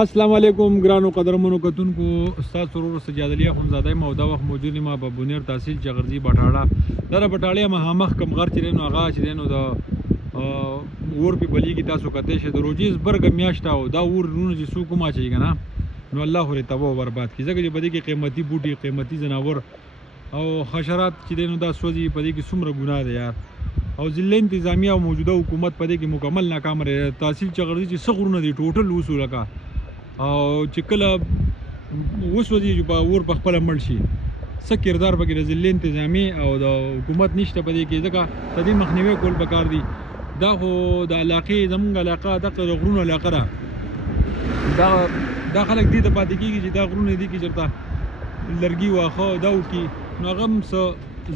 السلام علیکم ګرانو قدرمنو کتونکو استاد سرور سجاد علی اخونزاده ما دا وخت موجود ما په بنیر تحصیل چغرزی بټاړه دا بټاړه مهامخ کم غر چې نو هغه چې نو دا ور په بلی کې تاسو کته شه د روجیز برګ میاشت او دا ور رونه چې سو کومه چي کنه نو الله لري تبو برباد کی ځکه چې بده کې قیمتي بوټي قیمتي جناور او حشرات چې نو دا سوځي په دې کې څومره ګناه ده یار او ضلع انتظامیه او موجوده حکومت په دې کې مکمل ناکام رہی تحصیل چغرزی چې څغورونه دي ټوټل وصول کا او چې کله وسوځي چې ور په خپل مړ شي څه کردار پکې د ضلع انتظامیه او د حکومت نشته په دې کې ځکه د دې مخنیوي کول پکار دي دا خو د علاقې زمونږ علاقه د غرونو علاقه ده دا خلک دې ته پاتې کېږي چې دا غرونه دي کې چېرته لرګي واښه دا وکړي نو هغه هم څه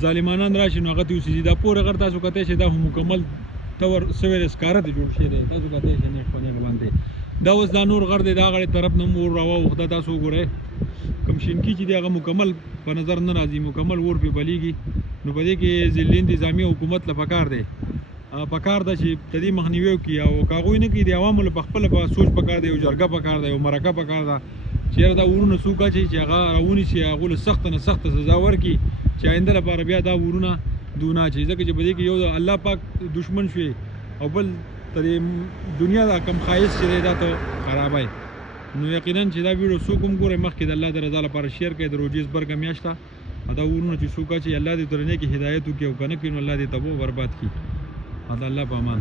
ظالمانان راشي نو هغه ته اوسېږي دا پورې غر تاسو کتی شئ دا خو مکمل تور سوی ښکاره ته جوړ شوی دی تاسو کتی شئ نیغ په نیغ باندې دا اوس دا نور غر دی دا غړې طرف نه هم اور راواوښته تاسو وګورئ کوم شینکي چې دی هغه مکمل په نظر نه راځي مکمل اور پې بلیږي نو په دې کې ضلع انتظامیه حکومت له پکار دی پکار ده چې د دې مخنیوی وکړي او که هغوی نه کوي د عوامو له پخپله په سوچ پکار دی یو جرګه پکار ده یو مرکه پکار ده چېرې دا ورونه څوک اچوي چې هغه راونیسي هغو له سخته نه سخته سزا ورکړي چې آینده لپاره بیا دا ورونه دونه اچوي ځکه چې په دې کې یو د الله پاک دشمن شوي او بل د دنیا دا کم ښایست چې دی دا ته خرابوي نو یقینا چې دا ویډیو څوک هم ګورئ مخکې د الله د رضا لپاره شیر کړئ د روجیز برګه میاشت ده دا ورونه چې څوک اچوي الله دې ترې نیکې هدایت وکړي او که نه کړي نو الله دې تباه برباد کړي د الله په امان